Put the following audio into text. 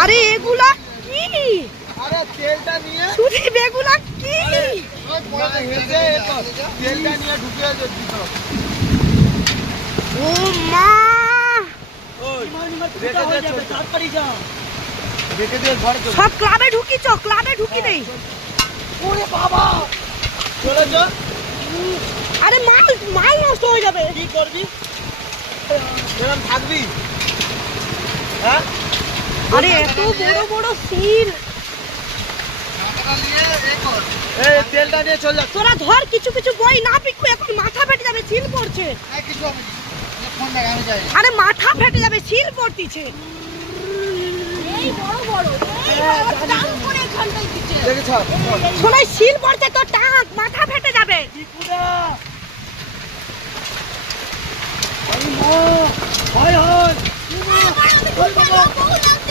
আরে এগুলা কি? আরে তেলটা নিয়ে শুধু এগুলা কি? তেলটা নিয়ে ঢুকে দিত। ও মা, সব ক্লাবে ঢুকিছ, ক্লাবে ঢুকি নেই। ওরে বাবা, চলে চল। আরে মাল মাল নষ্ট হয়ে যাবে। কি করবি? এরকম থাকবি? হ্যাঁ, আরে এত বড় বড় সিল। এই তেলটা নিয়ে চল যা। তোরা ধর, কিছু কিছু বই না পিকু, এখন মাথা ফেটে যাবে, সিল পড়ছে। আরে মাথা ফেটে যাবে, সিল পড়তিছে। এই বড় বড় টাং করে এখানটায় দিচ্ছে। দেখেছ? শোনাই সিল পড়ছে তো, টাং মাথা ফেটে যাবে। হয় হয়। আমি